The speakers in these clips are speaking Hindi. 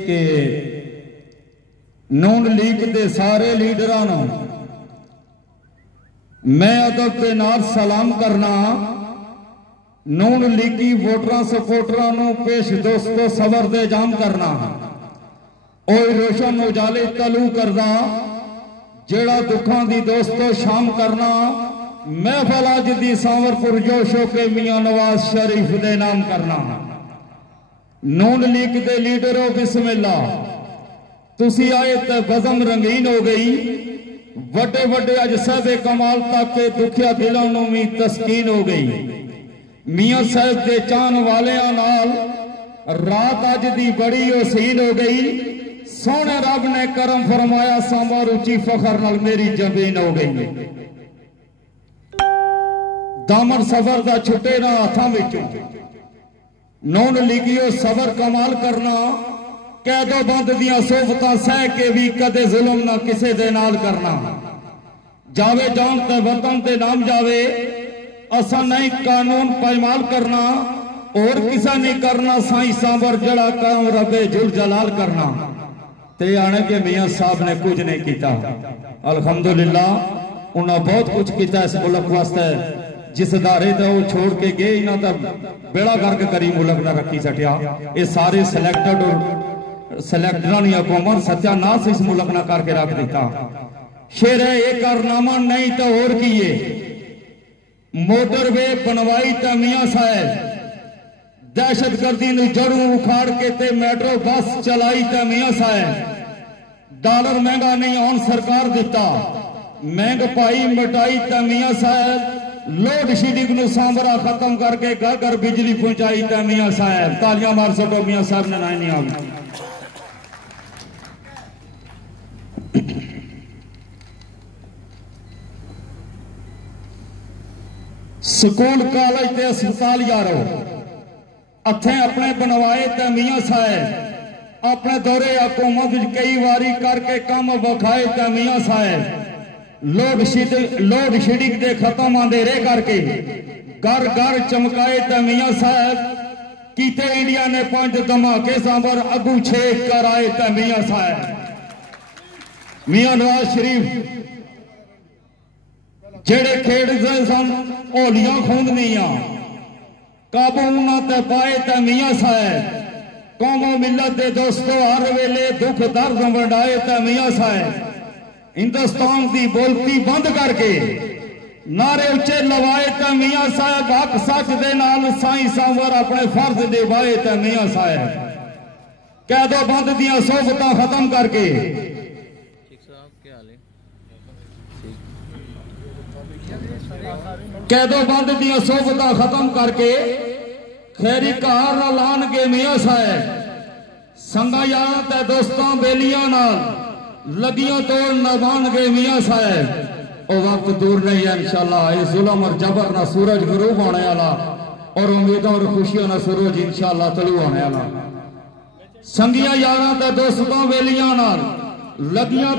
के नून लीग के सारे लीडरां नूं मैं अदब के नाल सलाम करना। नून लीगी वोटरां सपोर्टरां नूं पेश दोस्तों सबर दे जाम करना। ओए रोशन उजाले तलू करदा जेड़ा दुखां दी दोस्तों शाम करना। महफल अज दी सांवरपुर जोशो के मियां नवाज शरीफ दे नाम करना। नून लीग दे लीडरों बिस्मिल्ला तुसी आए तो बज़म रंगीन हो गई। वड्डे वड्डे अज साहबे कमाल तक के दुखिया दिलों नूं भी तस्कीन हो गई। मियां साहब दे चाहन वालियां नाल रात अज दी बड़ी हसीन हो गई। सोने रब ने करम फरमाया सांबा रुचि फखर नाल मेरी जमीन हो गई। दामन सबर दा छुटे ना हाथां विचों नून लीगियो सबर कमाल करना। कैदो बंद दियां सोबतां सह के भी कदे जुल्म ना किसे दे नाल करना। जावे जान ते वतन ते नाम जावे असा नहीं कानून पायमाल करना। और किसा नहीं करना साई सांबर जड़ा काम रबे जुल जलाल करना। ते आने के मियां साहब ने कुछ नहीं किया। अल्हम्दुलिल्लाह उन्हें बहुत कुछ किया इस मुल्क वास्ते। जिस दारे तो वो छोड़ के गए इन्हों का बेड़ा गर्क करी मुल्क ना रखी सटिया। ये सारे सिलेक्टेड और सिलेक्टरां दी हुकूमत सत्यानाश इस मुल्क ना करके रख दिता। शेर है ये कारनामा नहीं तो और की है। मोटरवे बनवाई तो मियां साहब दहशतगर्दी ने जड़ों उखाड़ के ते मेट्रो बस चलाई तो मियां साहब। डॉलर महंगा नहीं आन सरकार दिता। महंग पाई मिटाई तो मियां साहब। लोड शेडिंग नूं सांबरा खत्म करके घर घर बिजली पहुंचाई तो मियां साहब। तालियां मार सको मियां साहब ने ना नहीं आ स्कूल कॉलेज ते अस्पताल यारो अथे अपने बनवाए तो मियां साहब। अपने दौरे हुकूमत कई बारी करके काम विखाए तो मियां साहब। लोड शेडिंग दे खत्म अंधेरे करके घर घर चमकाए तो मियां साहब। कीते इंडिया ने 5 धमाके सांबर अगू 6 कराए तो मियां साहब। मियां नवाज शरीफ जेड़े खेड़ते सन होलियां खूंदनियां काबू उन्होंने पाए तो मियां साहब। कौमों मिलत दे दोस्तों हर वेले दुख दर्द वंडाए तो मियां साहब। हिंदुस्तान की बोलती बंद करके नारे उच्चे लवाए तो मियां साहब। हक सच दे नाल साई सांवर अपने फर्ज निभाए तो मियां साहब। कैदो बंद दियां सोबतां खत्म करके कैदो बंद दियां सोबतां खत्म करके खैरी कहार लान के मियां साहब। संगा यारां ते दोस्तों बेलियां नाल लगियां तोड़ नबान गए मियां साहब। और वक्त दूर नहीं है इंशाल्लाह। ये जुल्म और जबर ना सूरज गरूब होने वाला और उम्मीदों और खुशियों ना सूरज इंशाल्लाह तलू होने वाला। संगिया यारां ते दोस्तों वेलियां नाल लगियां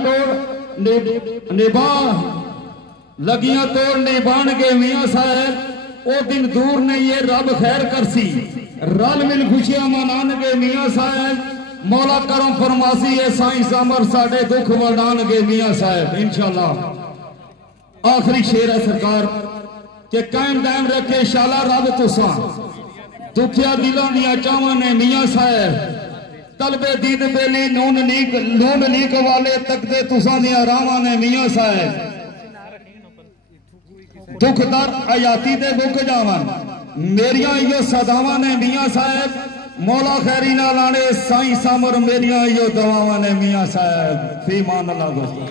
तोड़ निभान गए मियां साहब। ओ दिन दूर नहीं है रब खैर करसी। रल मिल खुशियां मनान गए मियां साहब। मौला करम फरमासी है साई सामर साडे दुख वंडान गए मियां साहब इंशाल्लाह। आखिरी शेर है सरकार के कायम दायम रखे शाला रब तुसा। दुखिया दिलों दियां चावां ने मियां साहब। तलबे दीद बेली नून लीग वाले तकदे तुसा दियां रावां ने मियां साहब। दुख दर्द हयाती दे मुक जावन मेरिया यो सदावां ने मियां साहब। मौला खैरी ना लाने साई सामर मेरिया यो दवावां ने मियां साहब। फी मान अल्लाह दोस्तों।